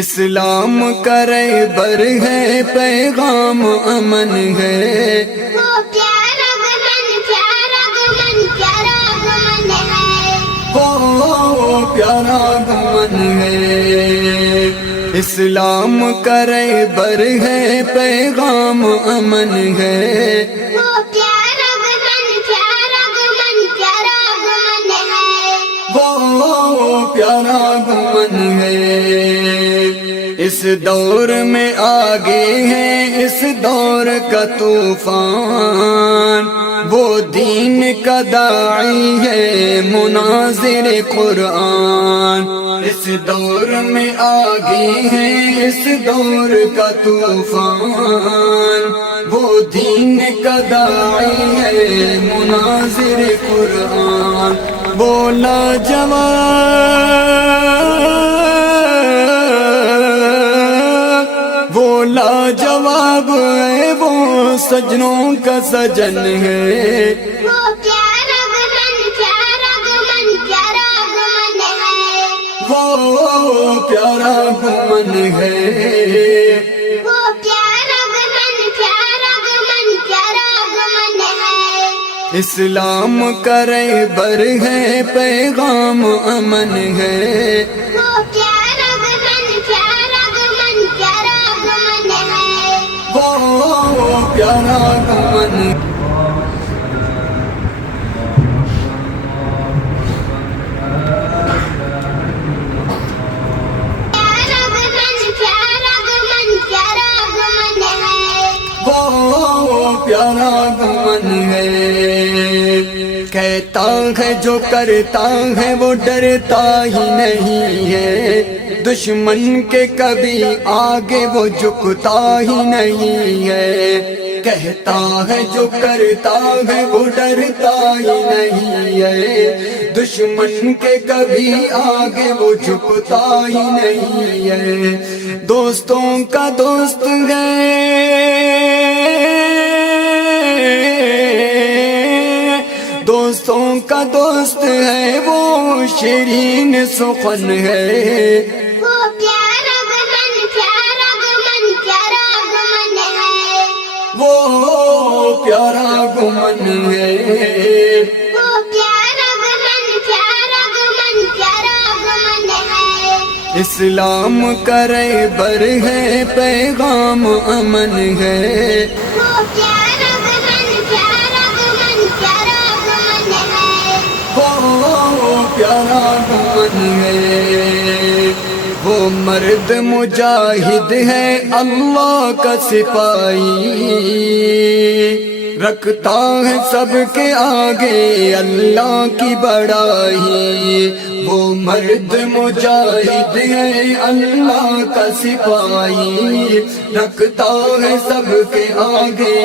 اسلام کرے بر ہے پیغام امن ہے، وہ پیارا گمن پیارا گمن پیارا گمن ہے، وہ پیارا گمن ہے۔ اسلام کرے بر ہے پیغام امن ہے، وہ پیارا گمن پیارا گمن پیارا گمن ہے، وہ پیارا گمن ہے۔ اس دور میں آگے ہے اس دور کا طوفان، وہ دین کا داعی ہے مناظر قرآن۔ اس دور میں آگے ہے اس دور کا طوفان، وہ دین کا داعی ہے مناظر قرآن۔ بولا جواب ہے وہ سجنوں کا سجن ہے، وہ پیارا گمن پیارا گمن پیارا گمن ہے، وہ پیارا گمن ہے۔ وہ پیارا گمن پیارا گمن پیارا گمن ہے، اسلام کرے بر ہے پیغام امن ہے، وہ پیارا گمن پیارا گمن پیارا گمن ہے، وہ پیارا گمن۔ پیارا گمن پیارا گمن پیارا گمن ہے، وہ پیارا گمن ہے۔ کہتا ہے جو کرتا ہے وہ ڈرتا ہی نہیں ہے، دشمن کے کبھی آگے وہ جھکتا ہی نہیں ہے۔ کہتا ہے جو کرتا ہے وہ ڈرتا ہی نہیں ہے، دشمن کے کبھی آگے وہ جھکتا ہی نہیں ہے۔ دوستوں کا دوست ہے، دوستوں کا دوست ہے وہ شیرین سخن ہے، وہ پیارا گمن پیارا گمن پیارا گمن ہے، وہ پیارا گمن ہے۔ وہ پیارا گمن پیارا گمن پیارا گمن ہے، اسلام کرے بر ہے پیغام امن ہے، وہ پیارا گمن پیارا گمن پیارا گمن ہے، وہ پیارا گمن ہے۔ وہ مرد مجاہد ہے اللہ کا سپاہی، رکھتا ہے سب کے آگے اللہ کی بڑائی۔ وہ مرد مجاہد ہے اللہ کا سپاہی، رکھتا ہے سب کے آگے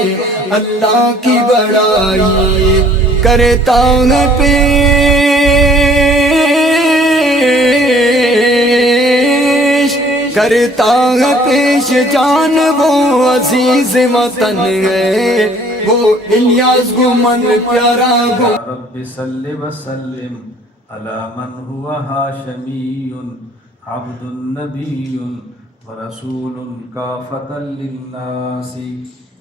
اللہ کی بڑائی۔ کرتا ہے کرتا ہے پیش جان وہ عزیز وطن ہے، وہ الیاس گمن پیارا گمن۔ رب صل وسلم على من هو هاشمي عبد نبي ورسول كافة للناس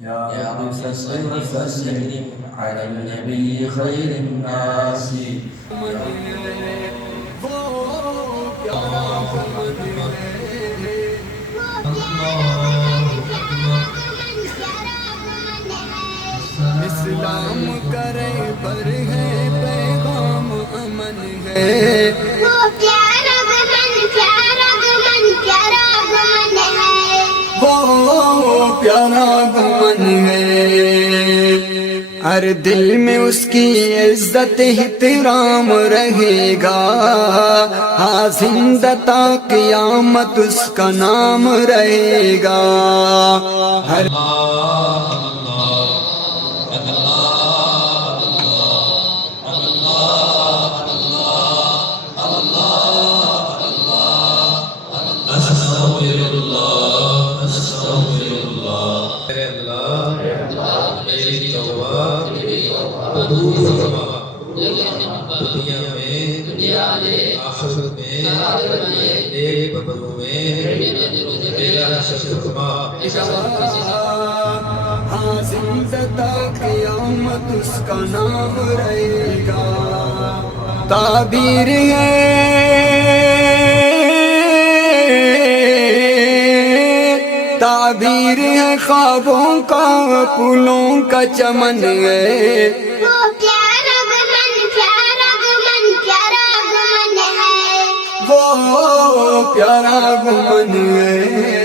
يا رب صل وسلم على النبي خير الناس اسلام کرے بر ہے پیغام امن ہے، وہ پیارا گمن پیارا گمن پیارا گمن ہے، وہ پیارا گمن ہے۔ ہر دل میں اس کی عزت احترام رہے گا، ہاں زندہ تا قیامت اس کا نام رہے گا۔ ہر دنیا میں آخرت میں ایک بدلوں میں ہاں زندہ قیامت اس کا نام رہے گا. تعبیر ہے خوابوں کا پھولوں کا چمن ہے. وہ پیارا گمن پیارا گمن پیارا گمن ہے. وہ پیارا گمن ہے.